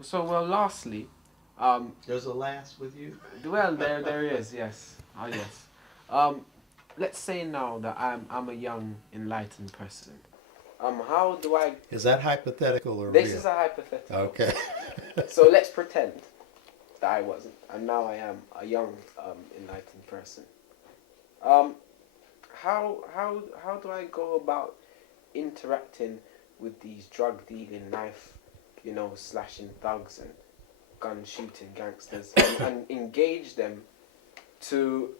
So, well, lastly, There's a last with you? well, there is, yes. Ah, yes. Um, let's say now that I'm a young, enlightened person. How do I? Is that hypothetical or This real? is a hypothetical. Okay. So let's pretend that I wasn't, and now I am a young, enlightened person. Um, how do I go about interacting with these drug dealing, knife, slashing thugs and gun shooting gangsters, and engage them to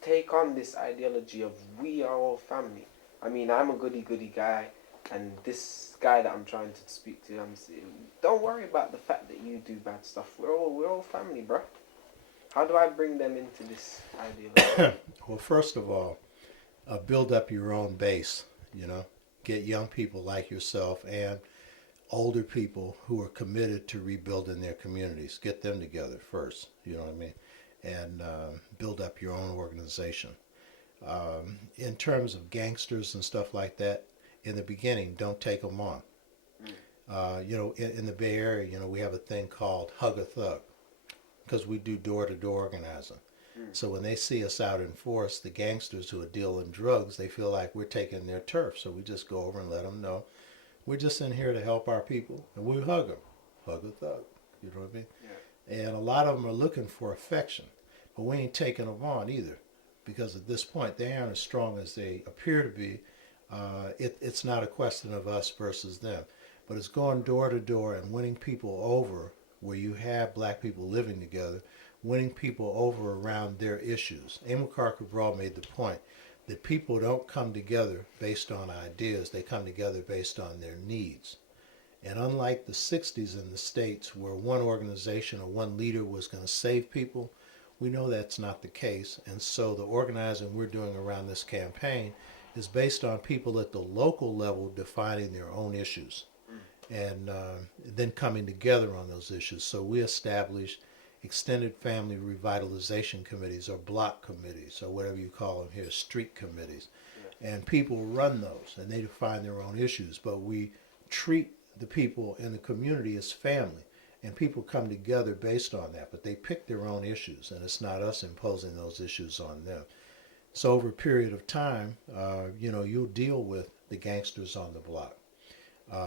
take on this ideology of we are all family. I mean, I'm a goody goody guy, and this guy that I'm trying to speak to, I'm saying, don't worry about the fact that you do bad stuff. We're all family, bro. How do I bring them into this ideology? Well, first of all, build up your own base, you know. Get young people like yourself and older people who are committed to rebuilding their communities. Get them together first, you know what I mean? And build up your own organization. In terms of gangsters and stuff like that, in the beginning, don't take them on. In the Bay Area, we have a thing called Hug a Thug because we do door to door organizing. Mm. So when they see us out in force, the gangsters who are dealing drugs, they feel like we're taking their turf. So we just go over and let them know we're just in here to help our people, and we hug them, hug a thug. You know what I mean? Yeah. And a lot of them are looking for affection, but we ain't taking them on either, because at this point they aren't as strong as they appear to be. It's not a question of us versus them, but it's going door to door and winning people over where you have black people living together, winning people over around their issues. Amilcar Cabral made the point that people don't come together based on ideas, they come together based on their needs. And unlike the 60s in the States where one organization or one leader was going to save people, we know that's not the case. And so the organizing we're doing around this campaign is based on people at the local level defining their own issues and then coming together on those issues. So we established extended family revitalization committees or block committees or whatever you call them here, street committees. And people run those and they define their own issues. But we treat the people in the community as family. And people come together based on that, but they pick their own issues, and it's not us imposing those issues on them. So over a period of time, you'll deal with the gangsters on the block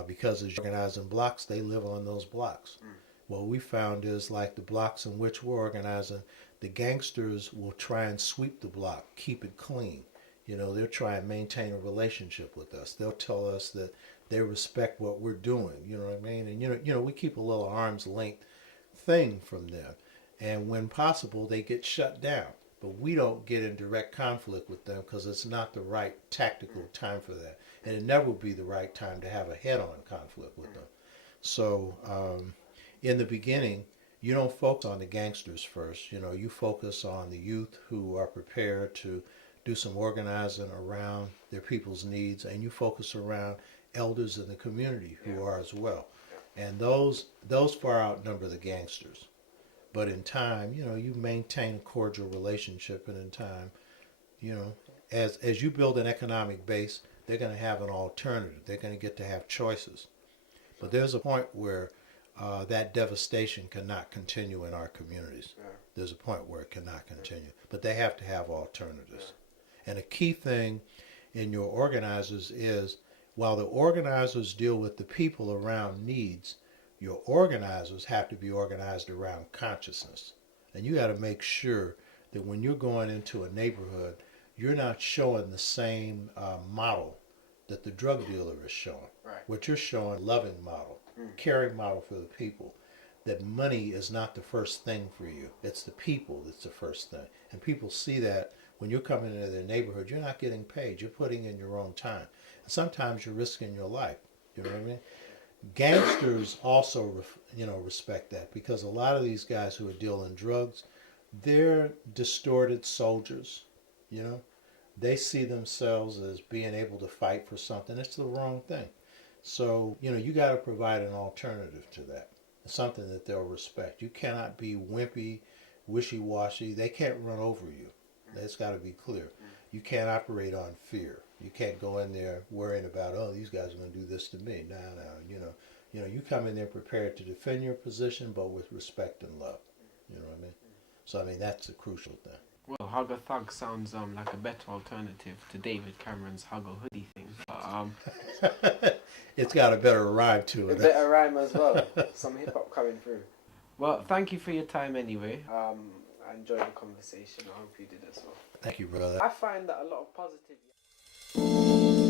because as you organize in blocks, they live on those blocks. Mm. What we found is like the blocks in which we're organizing, the gangsters will try and sweep the block, keep it clean. They'll try and maintain a relationship with us. They'll tell us that they respect what we're doing. You know what I mean? And we keep a little arm's length thing from them. And when possible, they get shut down. But we don't get in direct conflict with them because it's not the right tactical time for that. And it never will be the right time to have a head-on conflict with them. So in the beginning, you don't focus on the gangsters first. You focus on the youth who are prepared to do some organizing around their people's needs, and you focus around elders in the community who are as well. And those far outnumber the gangsters. But in time, you maintain a cordial relationship, and in time, you know, as you build an economic base, they're going to have an alternative. They're going to get to have choices. But there's a point where that devastation cannot continue in our communities. Yeah. There's a point where it cannot continue. But they have to have alternatives. And a key thing in your organizers is while the organizers deal with the people around needs, your organizers have to be organized around consciousness. And you got to make sure that when you're going into a neighborhood, you're not showing the same model that the drug dealer is showing. Right. What you're showing, a loving model, caring model for the people. That money is not the first thing for you. It's the people that's the first thing. And people see that when you're coming into their neighborhood, you're not getting paid. You're putting in your own time. And sometimes you're risking your life. You know what I mean? Gangsters also, respect that because a lot of these guys who are dealing drugs, they're distorted soldiers. You know, they see themselves as being able to fight for something. It's the wrong thing. So, you got to provide an alternative to that. Something that they'll respect. You cannot be wimpy, wishy-washy. They can't run over you. That's got to be clear. You can't operate on fear. You can't go in there worrying about, oh, these guys are going to do this to me. No, You know, you come in there prepared to defend your position, but with respect and love. You know what I mean? So I mean that's a crucial thing. Well, Hugger Thug sounds like a better alternative to David Cameron's Hugger Hoodie thing. But, It's got a better rhyme to a it. better rhyme as well. Some hip hop coming through. Well, thank you for your time anyway. I enjoyed the conversation. I hope you did as well. Thank you, brother. I find that a lot of positive.